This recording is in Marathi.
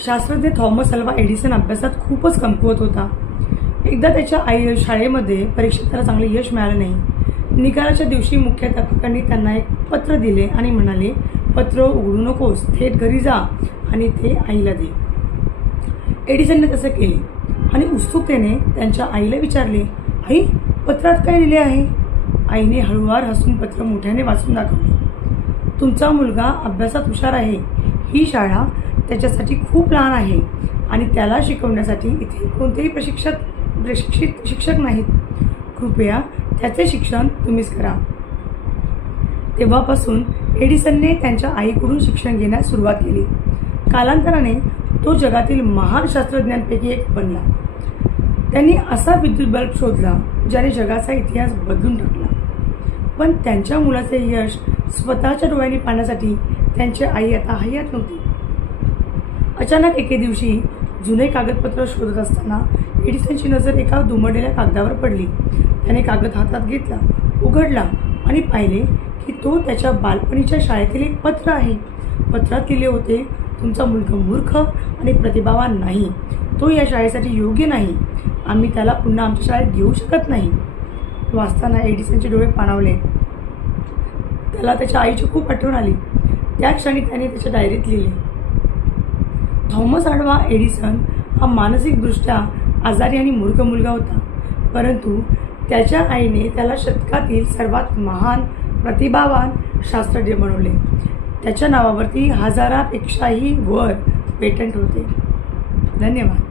शास्त्रज्ञ थॉमस अल्वा एडिसन अभ्यासात खूपच कमकुवत होता। एकदा त्याच्या शाळेमध्ये परीक्षेत त्याला चांगले यश मिळाले नाही। निकालाच्या दिवशी मुख्याध्यापकांनी त्यांना एक पत्र दिले आणि म्हणाले, पत्र उघडू नकोस, थेट घरी जा आणि ते आईला दे। एडिसनने तसे केले आणि उत्सुकतेने त्यांच्या आईला विचारले, आई, पत्रात काय लिहिले आहे? आईने हळूवार हसून पत्र मोठ्याने वाचून दाखवले, तुमचा मुलगा अभ्यासात हुशार आहे, ही शाळा त्याच्यासाठी खूप लहान आहे आणि त्याला शिकवण्यासाठी इथे कोणतेही प्रशिक्षित शिक्षक नाहीत। कृपया त्याचे शिक्षण तुम्हीच करा। तेव्हापासून एडिसनने त्यांच्या आईकडून शिक्षण घेण्यास सुरुवात केली। कालांतराने तो जगातील महान शास्त्रज्ञांपैकी एक बनला। त्यांनी असा विद्युत बल्ब शोधला ज्याने जगाचा इतिहास बदलून टाकला। पण त्यांच्या मुलाचे यश स्वतःच्या डोळ्यांनी पाहण्यासाठी त्यांची आई आता हयात नव्हती। अचानक एके दिवशी जुने कागदपत्र शोधत असताना एडिसनची नजर एका दुमडलेल्या कागदावर पडली। त्याने कागद हातात घेतला, उघडला आणि पाहिले की तो त्याच्या बालपणीच्या शाळेतील एक पत्र आहे। पत्रात लिहिले होते, तुमचा मुलगा मूर्ख आणि प्रतिभावान नाही, तो या शाळेसाठी योग्य नाही, आम्ही त्याला पुन्हा आमच्या शाळेत घेऊ शकत नाही। वाचताना एडिसनचे डोळे पाणावले। त्याला त्याच्या आईची खूप आठवण आली। त्या क्षणी त्याने त्याच्या डायरीत लिहिले, थॉमस अल्वा एडिसन हा मानसिकदृष्ट्या आजारी आणि मूर्ख मुलगा होता, परंतु त्याच्या आईने त्याला शतकातील सर्वात महान प्रतिभावान शास्त्रज्ञ बनवले। त्याच्या नावावरती 1000पेक्षाही वर पेटंट होते। धन्यवाद।